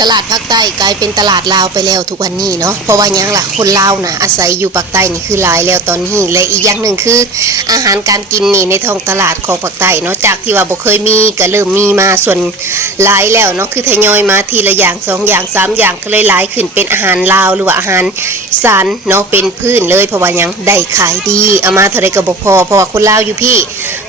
ตลาดภาคใต้กลายเป็นตลาดลาวไปแล้วทุกวันนี้เนาะเพราะว่ายังล่ะคนลาวนะอาศัยอยู่ภาคใต้นี่คือหลายแล้วตอนนี้และอีกอย่างหนึ่งคืออาหารการกินนี่ในท้องตลาดของภาคใต้เนาะจากที่ว่าบ่เคยมีก็เริ่มมีมาส่วนหลายแล้วเนาะคือทยอยมาทีละอย่าง2อย่าง3อย่างก็เลยหลายขึ้นเป็นอาหารลาวหรือว่าอาหารอีสานเนาะเป็นพื้นเลยเพราะว่ายังได้ขายดีเอามาเท่าไรก็บ่พอเพราะว่าคนลาวอยู่พี่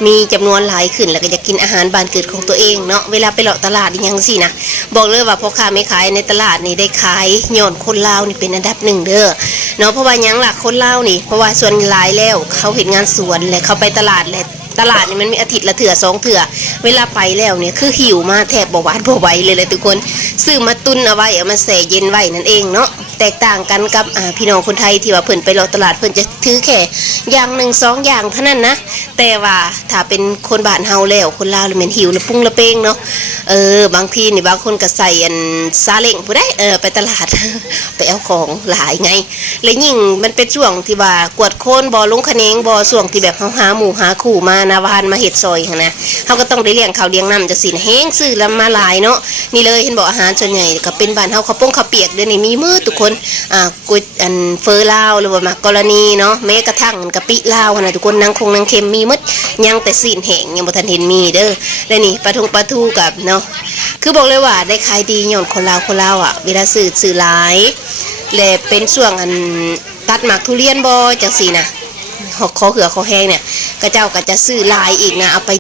มีจำนวนหลายขึ้นแล้วก็อยากกินอาหารบ้านเกิดของตัวเองเนาะเวลาไปเลาะตลาดอีหยังสินะบอกเลยว่าพ่อค้าแม่ขายในตลาดนี่ได้ขายย้อนคนลาวนี่เป็นอันดับ1เด้อเนาะเพราะว่ายังล่ะคนลาวนี่เพราะว่าส่วนหลายแล้วเขาเห็นงานสวนและเขาไปตลาดและตลาดนี่มันมีอาทิตย์ละเถื่อ2เถื่อเวลาไปแล้วเนี่ยคือหิวมาแทบบ่หวาดบ่ไหวเลยทุกคนซื้อมาตุนเอาไว้เอามาแช่เย็นไว้นั่นเองเนาะแตกต่างกันกับพี่น้องคนไทยที่ว่าเพิ่นไปเลาะตลาดเพิ่นจะถือแค่อย่าง1 2อย่างเท่านั้นนะแต่ว่าถ้าเป็นคนบ้านเฮาแล้วคนลาวเลยแม่นหิวละปุ้งละเป้งเนาะบางทีนี่บางคนก็ใส่อันซาเล้งผู้ใดไปตลาด ไปเอาของหลายไงและยิ่งมันเป็นช่วงที่ว่ากวดโคนบ่ลงคะแนงบ่ช่วงที่แบบเฮาหาหมู่หาคู่มานาวานมาเฮ็ดซอยหั่นนะเฮาก็ต้องได้เลี้ยงข้าวเลี้ยงน้ำจังซี่นะแฮงซื้อแล้วมาหลายเนาะนี่เลยเห็นบอกอาหารส่วนใหญ่ก็เป็นบ้านเฮาข้าวโป่งข้าวเปียกเดี๋ยวนี้มีมืดทุกคนก๋วยอันเฟอลาวหรือว่ามักกะนีเนาะแม้กระทั่งกะปิลาวหั่นน่ะทุกคนนางคงนางเค็มมีหมดยังแต่ซีนแห้งยังบ่ทันเห็นมีเด้อแล้วนี่ปลาทูกับเนาะคือบอกเลยว่าได้ขายดีย้อนคนลาวเวลาซื้อหลายและเป็นช่วงอันตัดหมากทุเรียนบ่จังซี่นะขอเหือขอแห้งเนี่ยกระเจ้าก็จะซื้อหลายอีกนะเอาไป